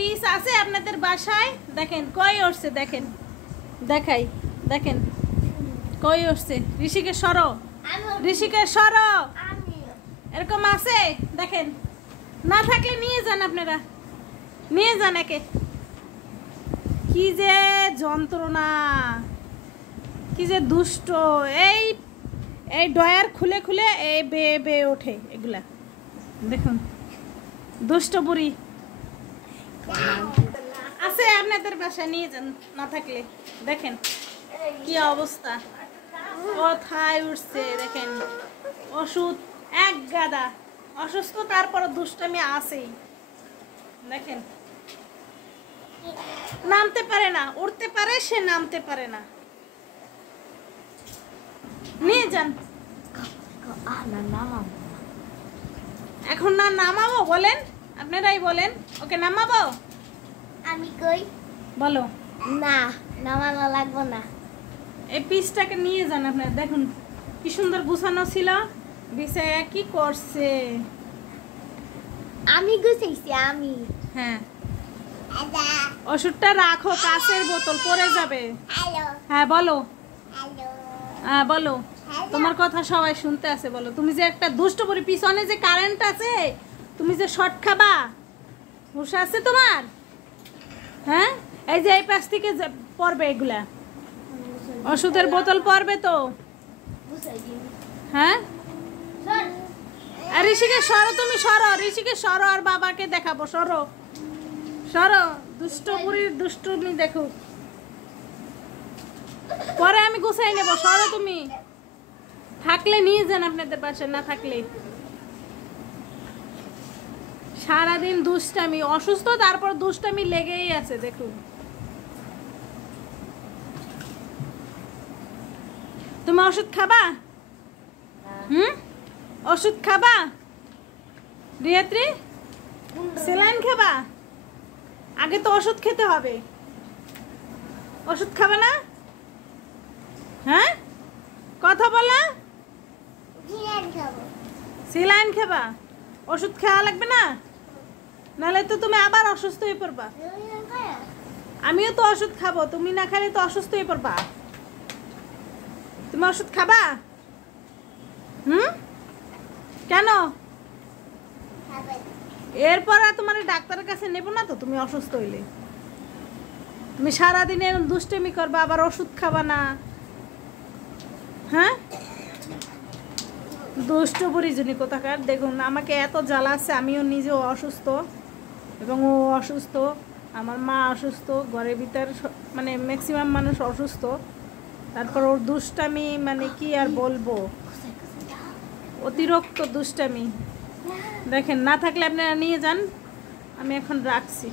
Piece আছে আপনাদের বাসায়? দেখেন কই উঠছে, দেখেন দেখাই, দেখেন কই উঠছে। ঋষিকে সরো, ঋষিকে সরো। এরকম আছে দেখেন, না থাকলে নিয়ে যান, আপনারা নিয়ে যান। একে কি যে যন্ত্রণা, কি যে দুষ্ট। এই এই ডয়ার খুলে খুলে এই বেয়ে বেয়ে ওঠে এগুলা, দেখুন দুষ্ট বুড়ি আছে আপনাদের বাসায়, নিয়ে যান না থাকলে। দেখেন কি অবস্থা, কোথায় উঠছে দেখেন। ওষুধ এক গাদা, অসুস্থ তারপর দুষ্টামি আছেই। দেখেন নামতে পারে না, উঠতে পারে, সে নামতে পারে না। নিয়ে যান। এখন না নামাবো বলেন, আপনারাই বলেন। ওকে নামাবো? আমি কই বলো না, নামানো লাগবো না। এই পিসটাকে নিয়ে যান আপনারা। দেখুন কি সুন্দর গুছানো ছিল, বিছায়া কি করছে। আমি গুছাইছি আমি। হ্যাঁ ওষুধটা রাখো, কাঁচের বোতল পড়ে যাবে। হ্যালো হ্যাঁ বলো, হ্যালো হ্যাঁ বলো, তোমার কথা সবাই শুনতে আছে। বলো, তুমি যে একটা দুষ্ট পরি, পিছনে যে কারেন্ট আছে, তুমি যে শর্ট খাবা, হুঁশ আছে তোমার? হ্যাঁ এই যে এই পাশ থেকে পড়বে এগুলা, ওষুধের বোতল পড়বে তো। হ্যাঁ আর ঋষিকে সরো, তুমি সরো, ঋষিকে সরো, আর বাবাকে দেখাবো। সরো সরো, দুষ্ট বুড়ির দুষ্টুমি দেখো, পরে আমি গুছাই নেবো। সরো তুমি, থাকলে নিয়ে যান আপনাদের বাসায়, না থাকলে। সারাদিন দুষ্টামি, অসুস্থ তারপর দুষ্টামি লেগেই আছে। দেখুন তুমি ওষুধ খাবা? ওষুধ খাবা? রিয়াত্রি স্যালাইন খাবা? আগে তো ওষুধ খেতে হবে। ওষুধ খাবে না? হ্যাঁ কথা বলা, স্যালাইন খাবা? ওষুধ খাওয়া লাগবে না? নাহলে তো তুমি আবার অসুস্থ হয়ে পড়বা। আমিও তো ওষুধ খাবো, তুমি না খেলে তো অসুস্থ হয়ে পড়বা। তুমি ওষুধ খাবা? কেন? এরপর আর তোমার ডাক্তারের কাছে নেব না তো, তুমি অসুস্থ হইলে। তুমি সারাদিন এরকম দুষ্টামি করবা, আবার ওষুধ খাবা না। হ্যাঁ দুষ্ট পরিজনী কোথাকার। দেখুন আমাকে এত জ্বালাচ্ছে, আমিও নিজেও অসুস্থ এবং ও অসুস্থ, আমার মা অসুস্থ, ঘরের ভিতর মানে ম্যাক্সিমাম মানুষ অসুস্থ। তারপর ওর দুষ্টামি মানে কি আর বলবো, অতিরিক্ত দুষ্টামি। দেখেন না থাকলে আপনারা নিয়ে যান, আমি এখন রাখছি।